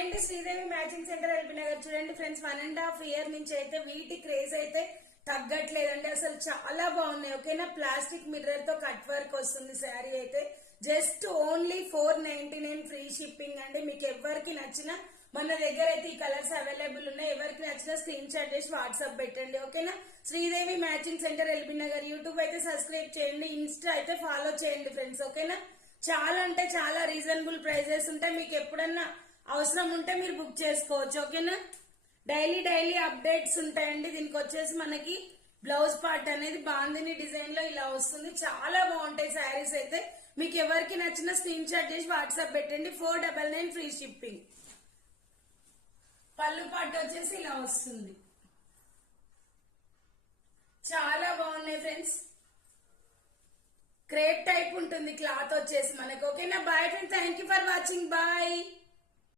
And Sridevi matching centre LB Nagar చూడండి friends 1.5 year నుంచి అయితే వీటి క్రేజ్ అయితే తగ్గట్లేదండి. అసలు చాలా బాగున్నాయి. ఓకేనా, ప్లాస్టిక్ మిర్రర్ తో కట్ వర్క్ వస్తుంది. శారీ అయితే జస్ట్ ఓన్లీ 499 ఫ్రీ షిప్పింగ్ అండి. మీకు ఎవరికి నచ్చిన మన దగ్గర అయితే ఈ కలర్స్ అవైలబుల్ ఉన్నాయి. ఎవరికి నచ్చిన స్క్రీన్ షాట్ చేసి వాట్సాప్ పెట్టండి. ఓకేనా, Sridevi matching centre LB Nagar. YouTube అయితే సబ్స్క్రైబ్ చేయండి, ఇన్స్టా అయితే ఫాలో చేయండి ఫ్రెండ్స్. ఓకేనా, చాలా అంటే చాలా రీజనబుల్ ప్రైజెస్ ఉంటాయి. మీకు ఎప్పుడన్నా అవసరం ఉంటే మీరు బుక్ చేసుకోవచ్చు. ఓకేనా, డైలీ అప్డేట్స్ ఉంటాయండి. దీనికి వచ్చేసి మనకి బ్లౌజ్ పార్ట్ అనేది బాందిని డిజైన్ లో ఇలా వస్తుంది. చాలా బాగుంటాయి శారీస్ అయితే. మీకు ఎవరికి నచ్చిన స్క్రీన్ షాట్ చేసి వాట్సాప్ పెట్టండి. 499 ఫ్రీ షిప్పింగ్. పళ్ళు పార్ట్ వచ్చేసి ఇలా వస్తుంది. చాలా బాగున్నాయి ఫ్రెండ్స్. క్రేప్ టైప్ ఉంటుంది క్లాత్ వచ్చేసి మనకు. ఓకేనా, bye friends, thank you for watching, bye.